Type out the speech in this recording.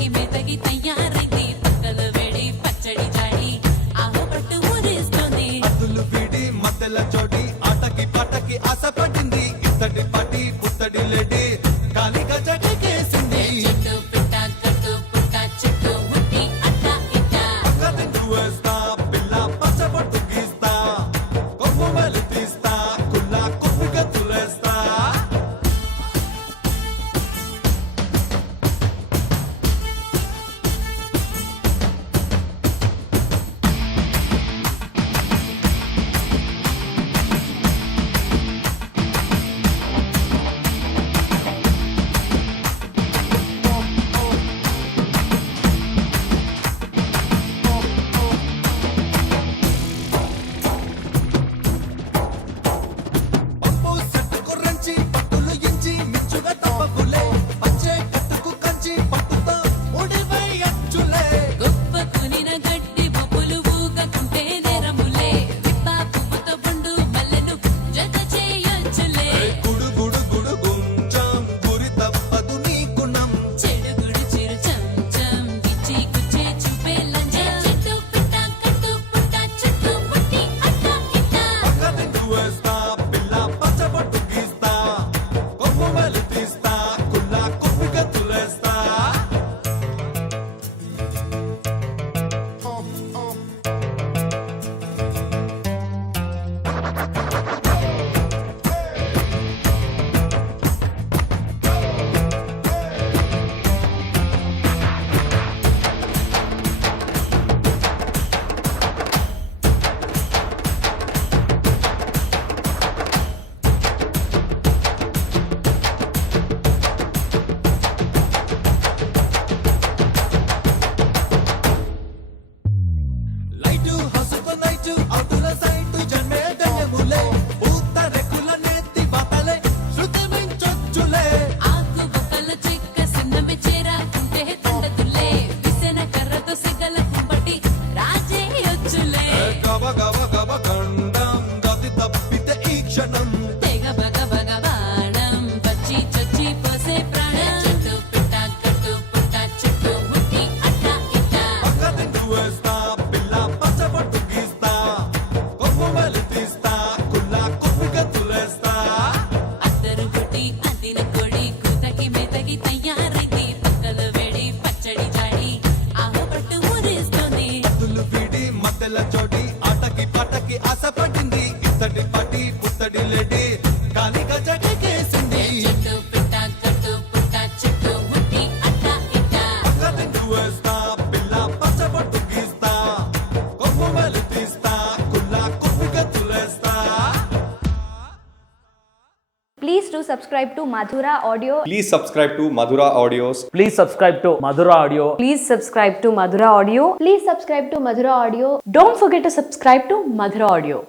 కూతకి మెతకి తయారైంది పక్కల వేడి పచ్చడి జాడి ఆహో పట్టు ఊరేస్తోంది అతులు వీడి మధ్యల చోటి ఆటకి పాటకి ఆశపడింది ఇత్తడి పాటి పుత్తడి లేడి గాలిగా జగకేసింది చెట్టు పిట్ట కట్టు పుట్ట చెట్టు ముట్టి అట్ట ఇట్ట కథను వేస్తా పిల్ల పచ్చబొట్టు గీస్తా కొమ్ము మెలు తీస్తా కుల్ల కొమ్మిగా తులేస్తా పప్పు సెట్టుకు రంచి పట్టులు ఎంచి మిచ్చుగా తప్పకులే పచ్చే కట్టుకు కంచి పట్టుతో ఉడివై అచ్చులే గొప్ప కొనిన గడ్డి పప్పులు ఊగకుంటే నేరములే విప్ప పువ్వుతో పండు మల్లెను జత చేయొచ్చులే గుడు గుడు గుడు గుంచం గురి తప్పదు నీ గుణం చెడుగుడు చిరు చంచం గిచ్చి గుచ్చే చూపే లంజం చెట్టు పిట్ట కట్టు పుట్ట చెట్టు ముట్టి అట్ట ఇట్ట కథను వేస్తా పిల్ల పచ్చబొట్టు గీస్తా కొమ్ము మెలు తీస్తా కుల్ల కొమ్మిగా తులేస్తా లైటు హసుకు నైటు అవుతుల సైటు జన్మే ధన్యములే పూత రెక్కుల నెత్తి బాపలే శృతి మించొచ్చులే ఆకు బొక్కల చిక్క సిన్నమి చేరాకుంటే తండదులే విసన కర్రతో సిగల కుంపటి రాజేయొచ్చులే గవ గవ గవ కండం గతి తప్పితే ఈ క్షణం తెగ బగ బగ బాణం వచ్చి చొచ్చి పోసే ప్రాణం చెట్టు పిట్ట కట్టు పుట్ట చెట్టు ముట్టి అట్ట ఇట్ట కథను వేస్తా పిల్ల పచ్చబొట్టు గీస్తా కొమ్ము మెలు తీస్తా కుల్ల కొమ్మిగా తులేస్తా అద్దరు కొట్టి అందిన కొడి కూతకి మెతకి తయారైంది పక్కల వేడి పచ్చడి జాడి ఆహో పట్టు ఊరేస్తోంది అతులు వీడి మధ్యల చోటి ఆటకి పాటకి ఆశపడింది ఇత్తడి పాటి పుత్తడి లేడి గాలిగా జగకేసింది చెట్టు పిట్ట కట్టు పుట్ట చెట్టు ముట్టి అట్ట ఇట్ట కథను వేస్తా పిల్ల పచ్చబొట్టు గీస్తా కొమ్ము మెలు తీస్తా కుల్ల కొమ్మిగా తులేస్తా Please do subscribe to Madhura Audio. Please subscribe to Madhura Audios. Please subscribe to Madhura Audio. Please subscribe to Madhura Audio. Please subscribe to Madhura Audio. Don't forget to subscribe to Madhura Audio.